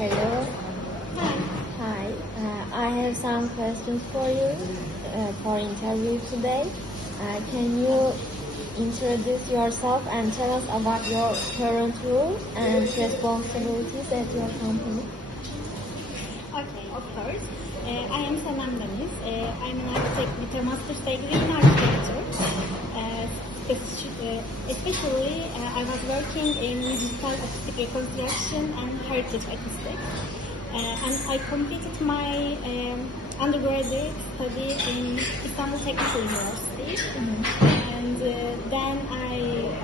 Hello. Hi. Hi. I have some questions for you for interview today. Can you introduce yourself and tell us about your current role and responsibilities at your company? Okay, of course. I am Senem Deniz. I'm an architect with a master's degree in architecture. Especially, I was working in digital acoustic reconstruction and heritage acoustics. And I completed my undergraduate study in Yıldız Technical University. And then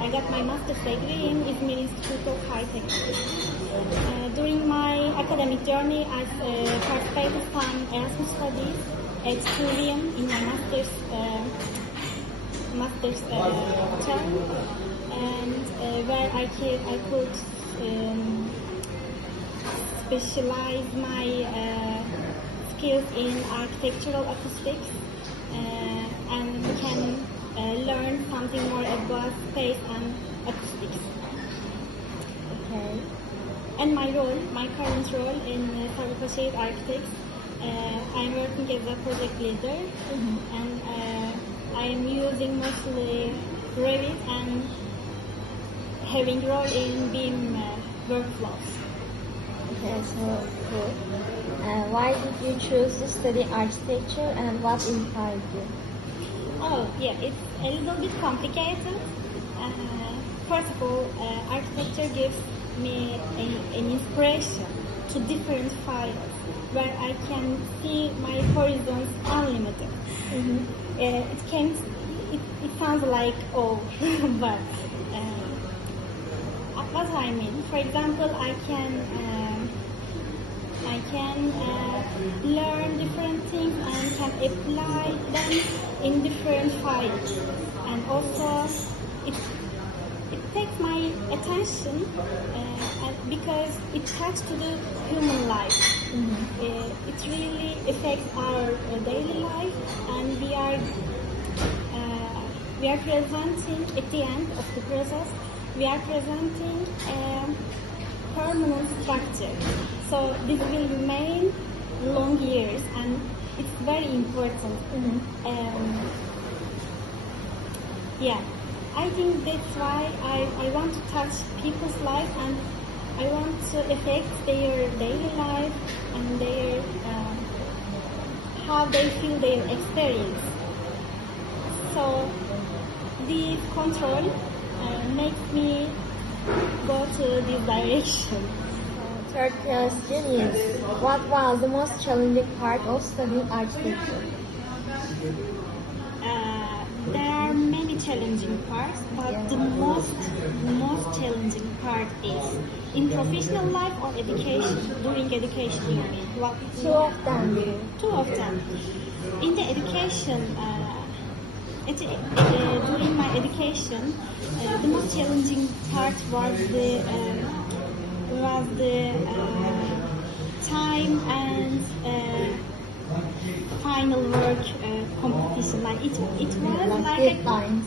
I got my master's degree in İzmir Institute of High Technology. During my academic journey, I participated in some Erasmus studies at Turin in my master's term, and where I could specialize my skills in architectural acoustics and can learn something more about space and acoustics. Okay. And my current role in Fabricate Architects, I'm working as a project leader, and I'm using mostly Revit and having role in BIM workflows. Okay, so cool. Why did you choose to study architecture and what inspired you? Oh, yeah, it's a little bit complicated. First of all, architecture gives me an inspiration to different files where I can see my horizons unlimited. It sounds like but what I mean, for example, I can learn different things and can apply them in different files, and also it takes my attention because it has to do human life. It really affects our daily life, and we are presenting at the end of the process. We are presenting a permanent structure, so this will remain long years, and it's very important. Yeah, I think that's why I want to touch people's life, and I want to affect their daily life and their how they feel their experience. So the control makes me go to this direction. Third question is, what was the most challenging part of studying architecture? There are many challenging parts, but the most challenging part is in professional life or education. During education, you mean? Two of them. Two of them. In the education, during my education, the most challenging part was the time and final work competition. Like it was like deadlines.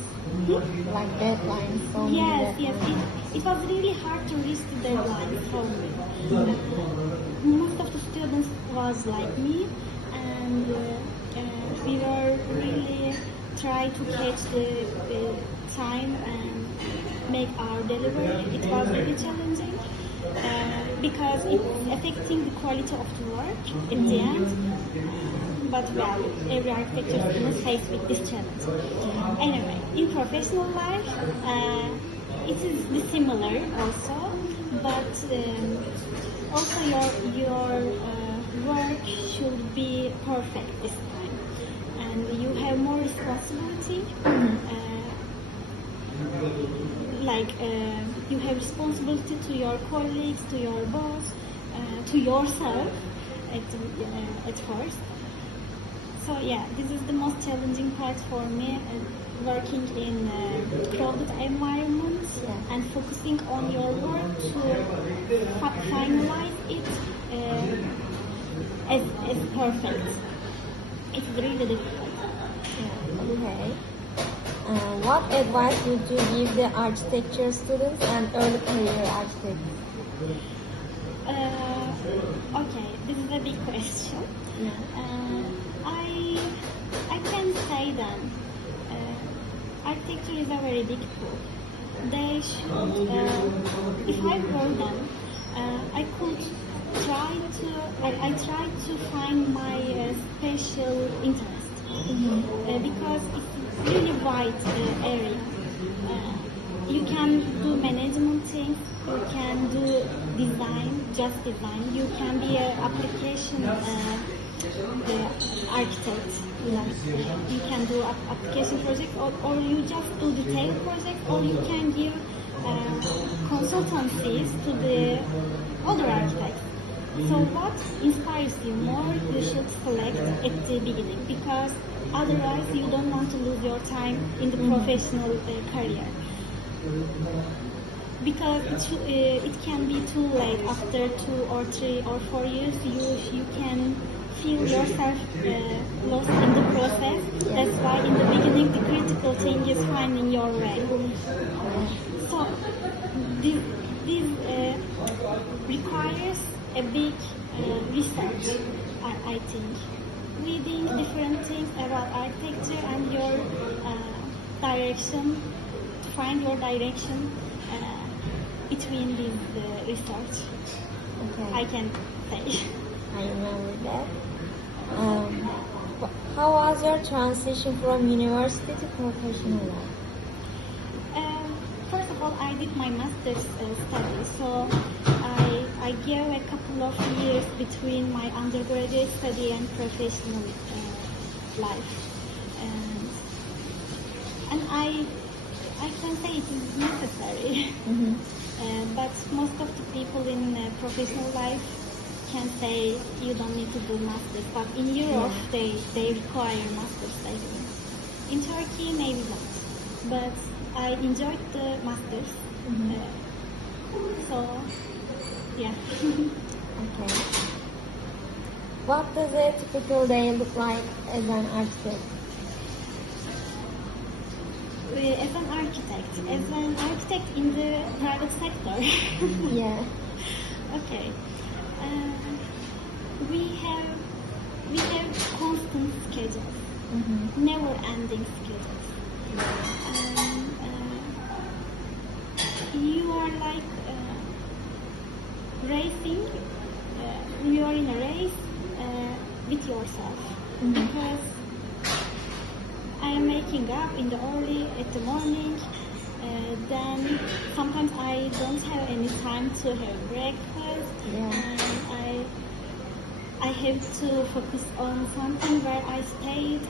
Like deadlines. Yes. It was really hard to reach the deadlines for me. Most of the students was like me, and we were really try to catch the time and make our delivery. It was really challenging because it's affecting the quality of the work at the end. But well, every architecture student is faced with this challenge. Anyway, in professional life, it is similar also, but also your work should be perfect this time, and you have more responsibility. You have responsibility to your colleagues, to your boss, to yourself at first. So yeah, this is the most challenging part for me, working in crowded environments and focusing on your work to finalize it as perfect. It's really difficult. Okay. What advice would you give the architecture students and early career architects? question. Yeah. I can say that architecture is a very big book. They should, if I were them, I could I try to find my special interest because it's really wide area. You can do management things, you can do design, just design. You can be an application architect. Like, you can do application projects, or you just do detail projects, or you can give consultancies to the other architects. So what inspires you more, you should select at the beginning, because otherwise you don't want to lose your time in the professional career. Because it can be too late. After 2 or 3 or 4 years, you can feel yourself lost in the process. That's why in the beginning the critical thing is finding your way. So this requires a big research, I think. Reading different things about architecture and your direction, to find your direction between these research. Okay. I can say. I remember that. How was your transition from university to professional life? First of all, I did my master's study, so I gave a couple of years between my undergraduate study and professional life, and I can say it is necessary. But most of the people in professional life can say you don't need to do masters. But in Europe, they require master's studies. In Turkey, maybe not. But I enjoyed the masters. So, yeah. Okay. What does a typical day look like as an architect? As an architect in the private sector. Yeah. Okay. We have constant schedules, never-ending schedules. You are like racing. You are in a race with yourself, because I am waking up in the early at the morning. Then sometimes I don't have any time to have breakfast, and I have to focus on something where I stayed.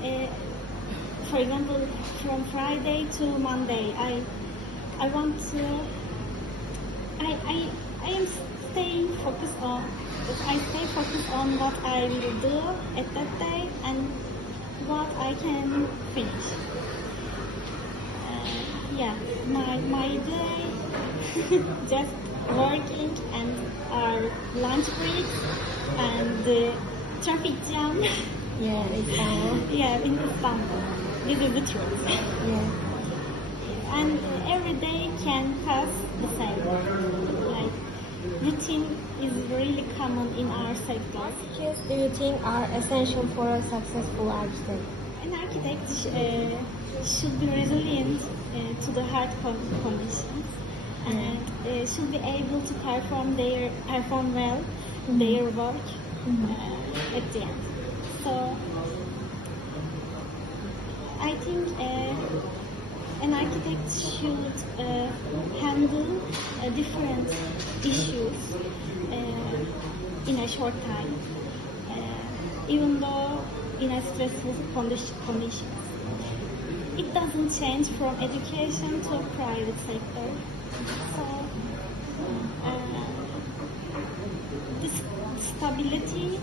For example, from Friday to Monday, I want to. I am staying focused on. I stay focused on what I will do at that day and what I can finish. My day just working and our lunch breaks and traffic jam. Yeah, Istanbul. Yeah, in Istanbul. This is the truth. Yeah. And every day can pass the same. Like, routine is really common in our sector. What skills do you think are essential for a successful architect? An architect should be resilient to the hard conditions and should be able to perform well their work at the end. So I think an architect should handle different issues in a short time, even though in a stressful conditions. It doesn't change from education to a private sector. So this stability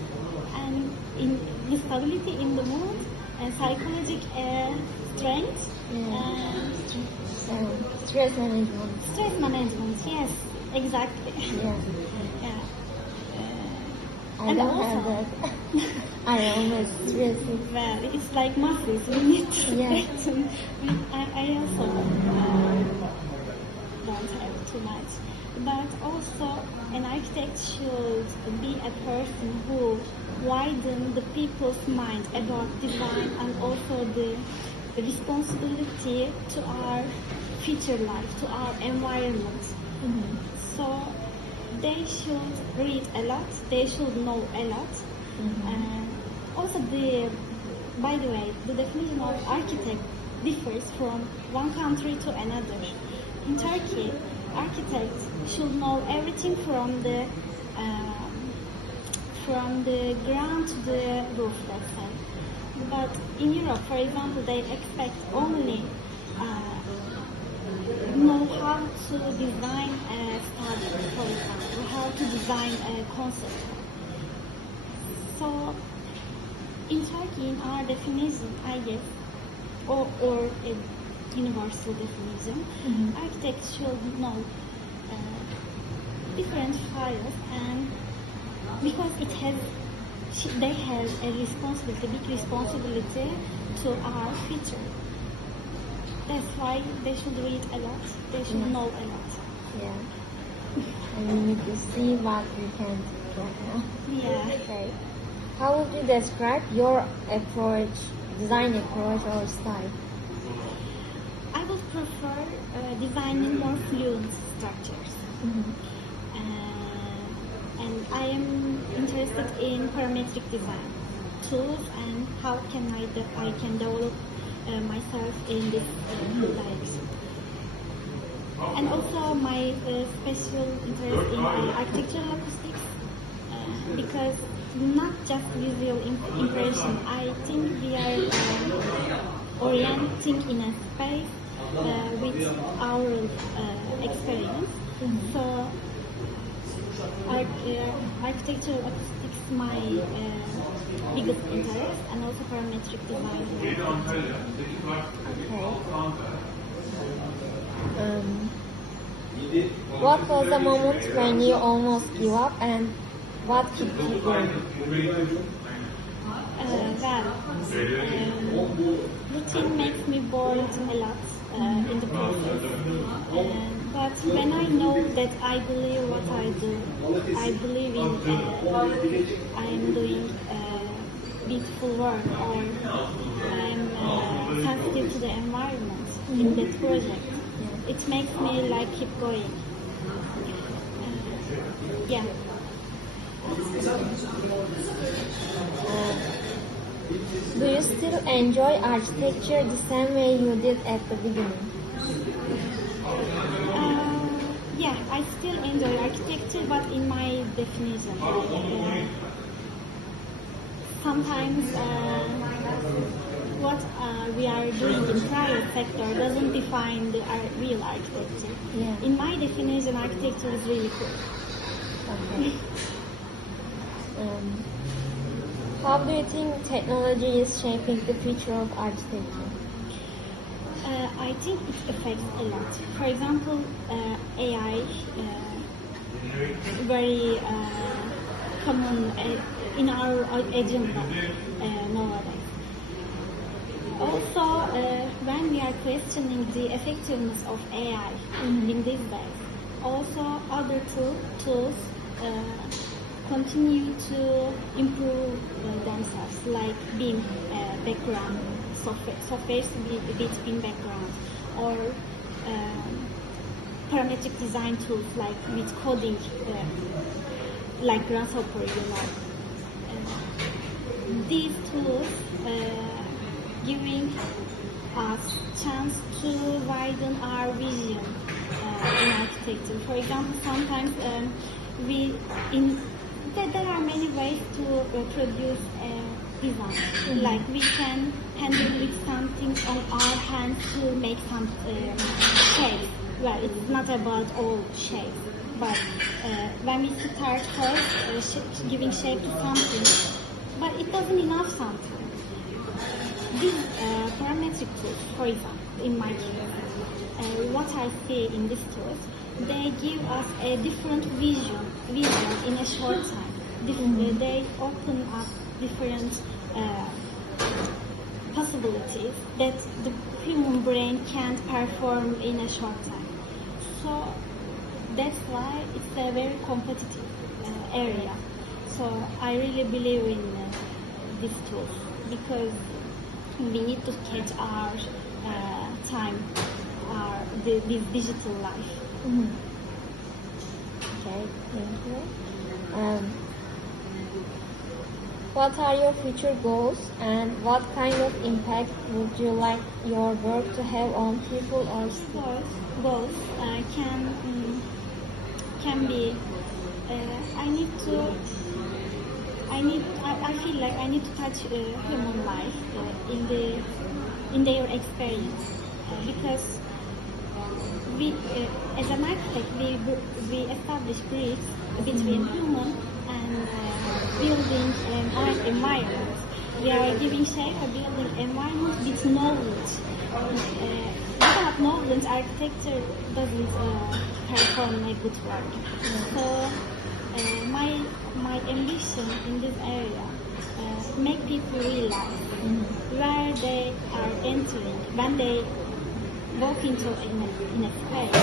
in the mood and psychological strength. Stress management. Stress management, yes, exactly. Yeah. Yeah. I And don't also- have that. I always stress it. Well, it's like muscles. We need to Yeah. strengthen. I also don't have too much. But also, an architect should be a person who widens the people's mind about design and also the responsibility to our future life, to our environment. So they should read a lot, they should know a lot. And also by the way, the definition of architect differs from one country to another. In Turkey, architects should know everything from the ground to the roof, let's say. But in Europe, for example, they expect only know how to design a studio, for example, how to design a concept. So in Turkey, in our definition, I guess, or a universal definition, architects should know different files, and because they have a responsibility, big responsibility to our future. That's why they should read a lot. They should know a lot. Yeah. And we need to see what we can do right now. Yeah. Okay. How would you describe your approach, design approach or style? I would prefer designing more fluent structures. And I am interested in parametric design tools and how can I can develop myself in this direction. And also my special interest in architectural acoustics because not just visual impression. I think we are orienting in a space with our experience. So architectural acoustics is my biggest interest, and also parametric design. Okay. What was the moment when you almost give up, and what kept you going? Routine makes me bored a lot in the process. But when I know that I believe what I do, I believe in I am doing beautiful work, or I am sensitive to the environment in that project, it makes me like keep going. Yeah. Do you still enjoy architecture the same way you did at the beginning? Yeah, I still enjoy architecture, but in my definition. Sometimes what we are doing in private sector doesn't define the real architecture. Yeah. In my definition, architecture is really cool. Okay. How do you think technology is shaping the future of architecture? I think it affects a lot. For example, AI, very common in our agenda nowadays. Also, when we are questioning the effectiveness of AI in these days, also other tools continue to improve themselves, like BIM background, software with BIM background, or parametric design tools like with coding, like Grasshopper, these tools giving us chance to widen our vision in architecture. For example, sometimes there are many ways to produce a design. Like we can handle with something on our hands to make some shapes. Well, it's not about all shapes, but when we start first giving shape to something, but it doesn't enough sometimes. These parametric tools, for example, in my case, what I see in these tools, they give us a different vision in a short time. They open up different possibilities that the human brain can't perform in a short time. So that's why it's a very competitive area. So I really believe in these tools because we need to catch our time, this digital life. Mhm. Okay, thank you. What are your future goals and what kind of impact would you like your work to have on people or students? Goals can be. I feel like I need to touch human life in their experience because we as an architect we establish bridges between human and building environment. We are giving shape a building environment with knowledge. Without knowledge, architecture doesn't perform a good work. So my ambition in this area make people realize where they are entering when they walk into in a space.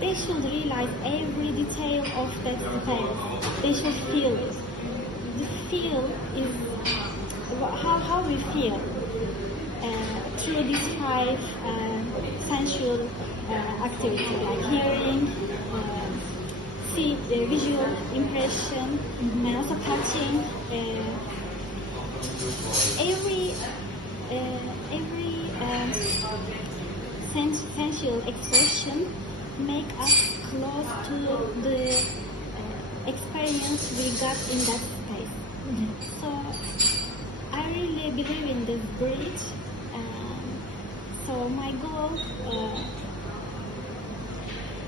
They should realize every detail of that space. They should feel it. The feel is how we feel through these five sensual activities like hearing, see the visual impression, and also touching. Every sensual expression make us close to the experience we got in that space. So I really believe in this bridge. So my goal,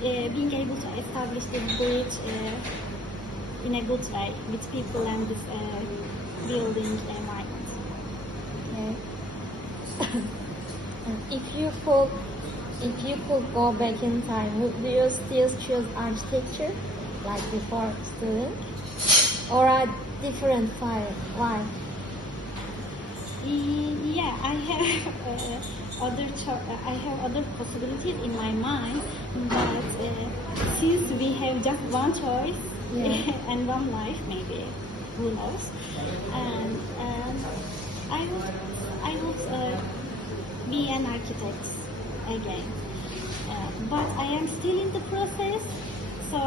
being able to establish this bridge in a good way with people and this building environment. Okay. If you could go back in time, would you still choose architecture like before studying, or a different life? Yeah, I have other possibilities in my mind, but since we have just one choice and one life, maybe who knows, and I would be an architect again, but I am still in the process. So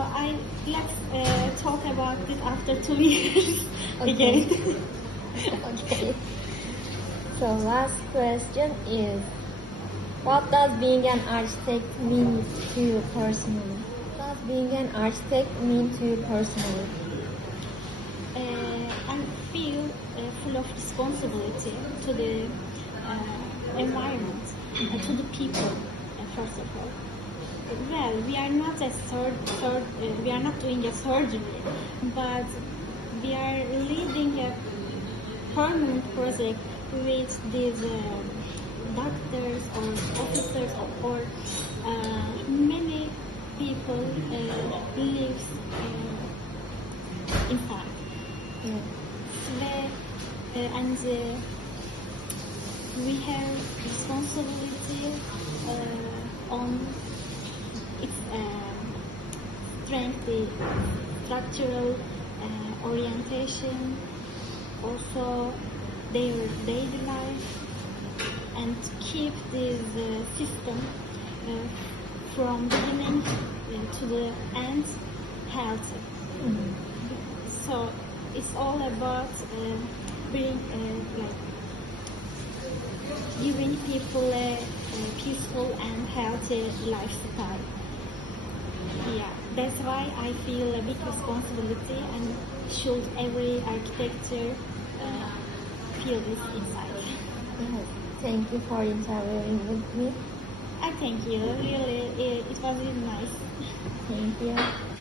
let's talk about it after 2 years again. Okay. So last question is, what does being an architect mean to you personally? What does being an architect mean to you personally? I feel full of responsibility to the environment, to the people, first of all. Well, we are not we are not doing a surgery, but we are leading a permanent project with these doctors or officers or many people lives inside. And we have responsibility on its strength, the structural orientation, also their daily life, and keep this system from beginning to the end healthy. So it's all about giving people a peaceful and healthy lifestyle. Yeah, that's why I feel a big responsibility and should every architecture feel this inside. Yes. Thank you for interviewing with me. I thank you. Really, it was really nice. Thank you.